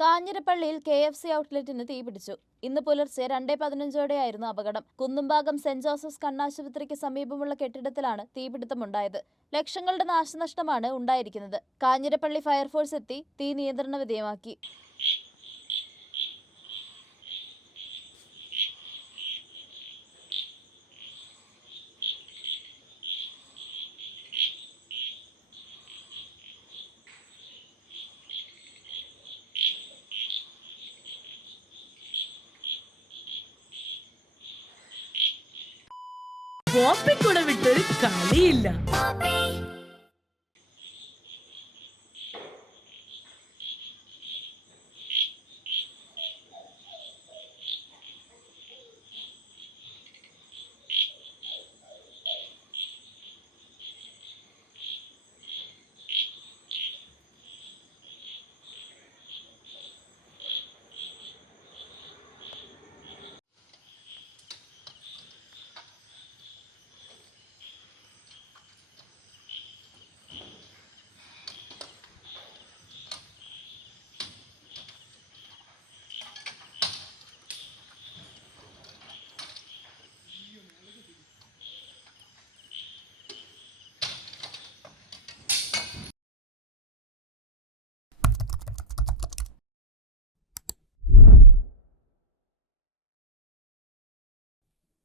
കാഞ്ഞിരപ്പള്ളിയിൽ KFC ഔട്ട്ലെറ്റിന് തീപിടിച്ചു. ഇന്ന് പുലർച്ചെ 2:15ഓടെയായിരുന്നു അപകടം. കുന്നുംഭാഗം സെന്റ് ജോസഫ്സ് കണ്ണാശുപത്രിക്ക് സമീപമുള്ള കെട്ടിടത്തിലാണ് തീപിടുത്തമുണ്ടായത്. ലക്ഷങ്ങളുടെ നാശനഷ്ടമാണ് ഉണ്ടായിരിക്കുന്നത്. കാഞ്ഞിരപ്പള്ളി ഫയർഫോഴ്സ് എത്തി തീ നിയന്ത്രണ വിധേയമാക്കി. പോപ്പിക്കൂടെ വിട്ടൊരു കളിയില്ല.